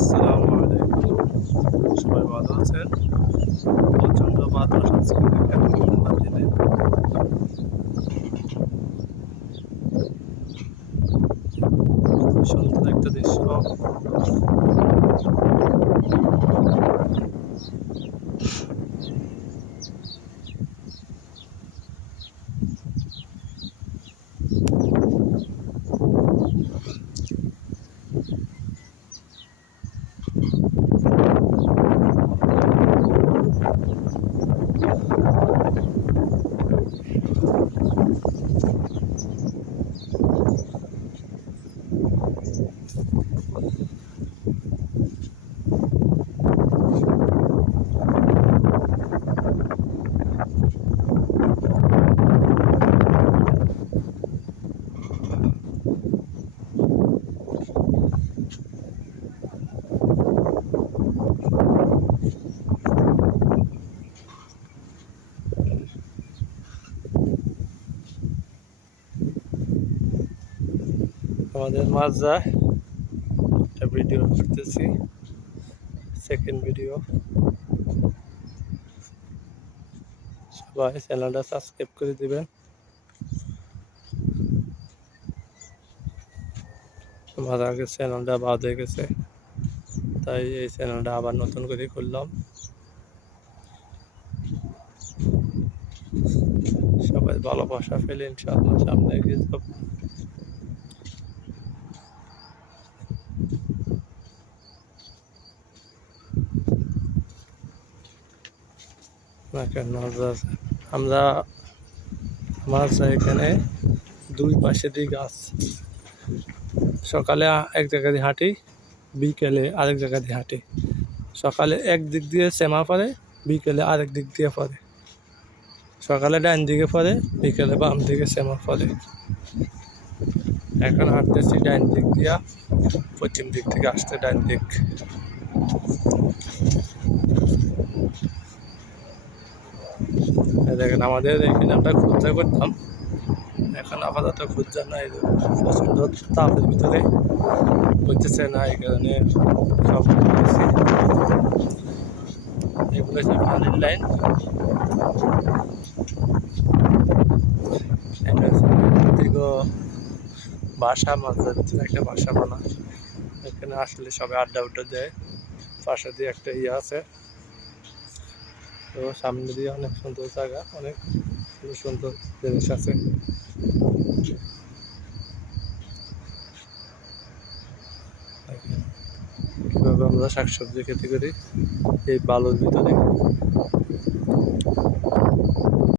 আসসালামু আলাইকুম। সবাই ভালো আছেন? প্রচণ্ড বাতাস আজকে দেখেন রোববার দিনে। খুবই সুন্দর একটা দৃশ্য। আমাদের মাঝে একটা ভিডিও করতেছি, সেকেন্ড ভিডিও। সবাই চ্যানেলটা সাবস্ক্রাইব করে দিবেন। আমার আগে চ্যানেলটা বাদ হয়ে গেছে, তাই এই চ্যানেলটা আবার নতুন করে খুললাম। সবাই ভালোবাসা পেলে ইনশাআল্লাহ সামনে এগিয়ে যাব। আমরা মাঝে এখানে দুই পাশে দিয়ে গাছ। সকালে এক জায়গা দিয়ে হাঁটি, বিকেলে আরেক জায়গা দিয়ে হাঁটি। সকালে এক দিক দিয়ে শ্যামা পড়ে, বিকেলে আরেক দিক দিয়ে পড়ে। সকালে ডান দিকে পড়ে, বিকেলে বাম দিকে শ্যামা পড়ে। এখন হাঁটতেছি ডান দিক দিয়া, পশ্চিম দিক থেকে আসতে ডান দিক। দেখেন আমাদের এখানে আমরা খুঁজা করতাম, এখন আপাতত খুঁজা নাই। প্রচণ্ড তাপের ভিতরে বুঝতেছে না, এই কারণে সব এগুলো হচ্ছে পানির লাইন। দীর্ঘ বাসা, মাঝের ভিতরে একটা বাসা বানা। এখানে আসলে সবাই আড্ডা উড্ডা দেয়। পাশে দিয়ে একটা ইয়ে আছে, তো সামনে দিয়ে অনেক সুন্দর জায়গা, অনেক সুন্দর সুন্দর জিনিস আছে। কিভাবে আমরা শাকসবজি খেতে করি এই বালুর ভিতরে।